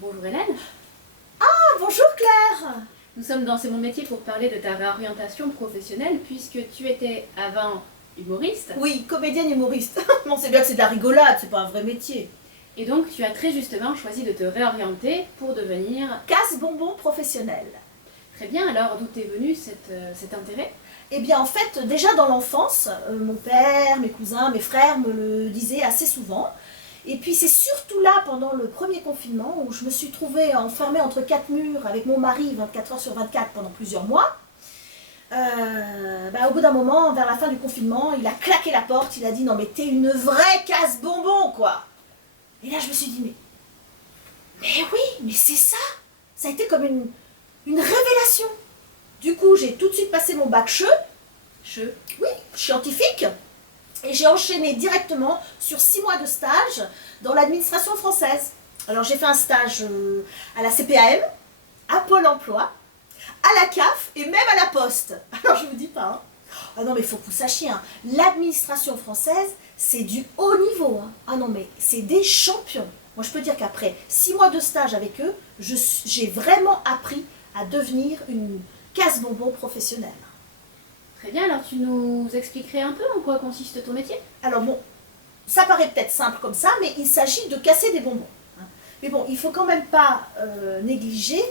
Bonjour Hélène. Ah, bonjour Claire. Nous sommes dans C'est mon métier pour parler de ta réorientation professionnelle puisque tu étais avant humoriste. Oui, comédienne humoriste. Non, c'est bien que c'est de la rigolade, c'est pas un vrai métier. Et donc tu as très justement choisi de te réorienter pour devenir... Casse-bonbon professionnel. Très bien, alors d'où t'es venu cet intérêt? Eh bien en fait, déjà dans l'enfance, mon père, mes cousins, mes frères me le disaient assez souvent. Et puis c'est surtout là, pendant le premier confinement, où je me suis trouvée enfermée entre quatre murs avec mon mari 24 heures sur 24 pendant plusieurs mois. Au bout d'un moment, vers la fin du confinement, il a claqué la porte, il a dit « Non mais t'es une vraie casse-bonbon quoi !» Et là je me suis dit « Mais oui, mais c'est ça !» Ça a été comme une révélation. Du coup, j'ai tout de suite passé mon bac oui, scientifique, et j'ai enchaîné directement sur 6 mois de stage dans l'administration française. Alors j'ai fait un stage à la CPAM, à Pôle emploi, à la CAF et même à la Poste. Alors je vous dis pas, hein. Ah non mais il faut que vous sachiez, hein, l'administration française, c'est du haut niveau. Hein. Ah non mais c'est des champions. Moi je peux dire qu'après 6 mois de stage avec eux, j'ai vraiment appris à devenir une casse-bonbon professionnelle. Très bien, alors tu nous expliquerais un peu en quoi consiste ton métier? Alors bon, ça paraît peut-être simple comme ça, mais il s'agit de casser des bonbons. Mais bon, il ne faut quand même pas négliger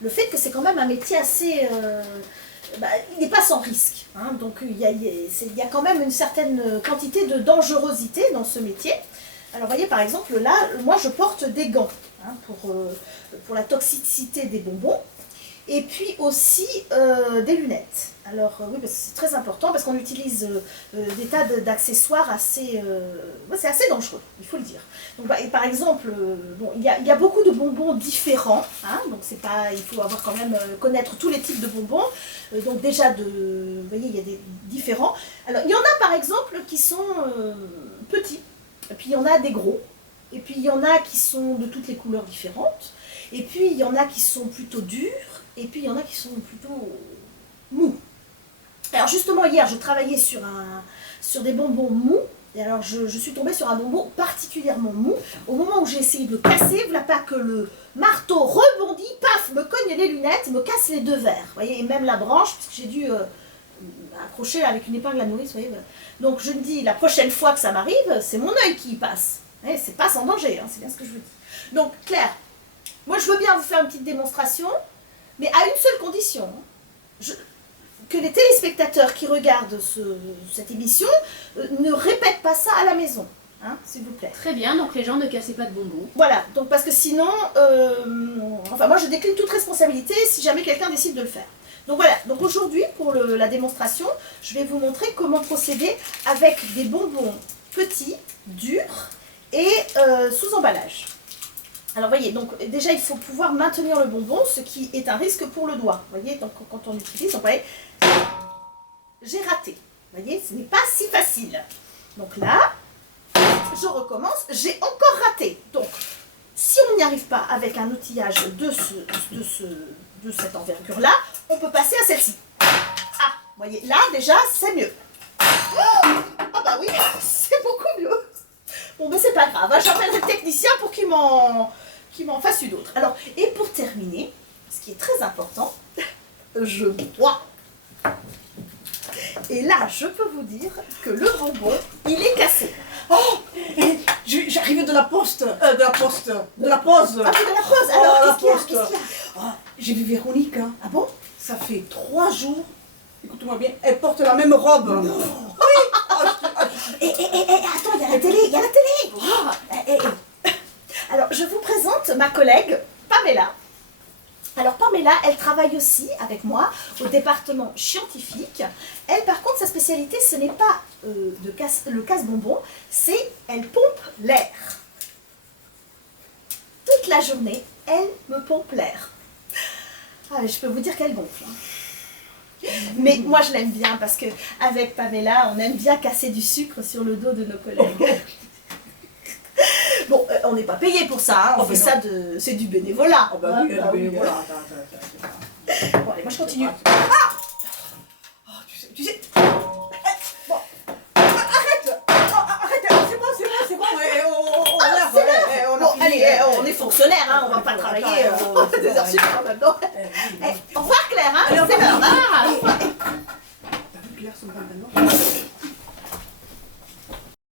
le fait que c'est quand même un métier assez... il n'est pas sans risque. Hein, donc il y a quand même une certaine quantité de dangerosité dans ce métier. Alors vous voyez par exemple là, moi je porte des gants hein, pour la toxicité des bonbons. Et puis aussi des lunettes. Alors oui, parce que c'est très important parce qu'on utilise des tas d'accessoires assez... c'est assez dangereux, il faut le dire. Donc, et par exemple, il y a beaucoup de bonbons différents. Hein, donc c'est pas, il faut avoir quand même connaître tous les types de bonbons. Donc déjà, vous voyez, il y a des différents. Alors il y en a par exemple qui sont petits. Et puis il y en a des gros. Et puis il y en a qui sont de toutes les couleurs différentes. Et puis il y en a qui sont plutôt durs. Et puis il y en a qui sont plutôt mous. Alors justement hier je travaillais sur des bonbons mous. Et alors je suis tombée sur un bonbon particulièrement mou. Au moment où j'ai essayé de le casser, voilà pas que le marteau rebondit, paf, me cogne les lunettes, me casse les deux verres. Vous voyez, et même la branche, puisque j'ai dû accrocher avec une épingle à nourrice. Vous voyez. Donc je me dis, la prochaine fois que ça m'arrive, c'est mon œil qui y passe. C'est pas sans danger, hein, c'est bien ce que je vous dis. Donc Claire, moi je veux bien vous faire une petite démonstration. Mais à une seule condition, que les téléspectateurs qui regardent cette émission ne répètent pas ça à la maison, hein, s'il vous plaît. Très bien, donc les gens ne cassaient pas de bonbons. Voilà, donc parce que sinon, moi je décline toute responsabilité si jamais quelqu'un décide de le faire. Donc voilà, donc aujourd'hui pour la démonstration, je vais vous montrer comment procéder avec des bonbons petits, durs et sous emballage. Alors voyez, donc déjà il faut pouvoir maintenir le bonbon, ce qui est un risque pour le doigt. Vous voyez, donc quand on utilise, donc, vous voyez, j'ai raté. Vous voyez, ce n'est pas si facile. Donc là, je recommence, j'ai encore raté. Donc, si on n'y arrive pas avec un outillage de cette envergure-là, on peut passer à celle-ci. Ah, vous voyez, là déjà, c'est mieux. Ah bah oui, c'est beaucoup mieux. Bon, mais c'est pas grave, hein, j'appellerai le technicien pour qu'il m'en fasse une autre. Alors, et pour terminer, ce qui est très important, je bois. Et là, je peux vous dire que le bonbon, il est cassé. Oh, j'arrive de la poste, de la pause. Ah oui, de la pause. Alors, qu'est-ce qu'il y a J'ai vu Véronique, hein. Ah bon? Ça fait 3 jours, écoute-moi bien, elle porte la même robe. Non. Oui. Attends, il y a la télé, Oh. Alors, je vous présente ma collègue Pamela. Alors Pamela, elle travaille aussi avec moi au département scientifique. Elle, par contre, sa spécialité, ce n'est pas le casse-bonbon, c'est elle pompe l'air. Toute la journée, elle me pompe l'air. Ah, je peux vous dire qu'elle gonfle. Hein. Mais moi, je l'aime bien parce qu'avec Pamela, on aime bien casser du sucre sur le dos de nos collègues. Bon, on n'est pas payé pour ça, hein. On fait ça c'est du bénévolat. Oh bah oui, Bah oui, oui. voilà. Bon, allez, moi je continue. Oh, tu sais. Bon, arrête. Arrête, c'est bon, C'est l'heure. Bon, allez, on est fonctionnaire, hein, on va pas travailler des heures sup quand même. Au revoir Claire, hein, c'est l'heure. T'as vu Claire, son pantalon?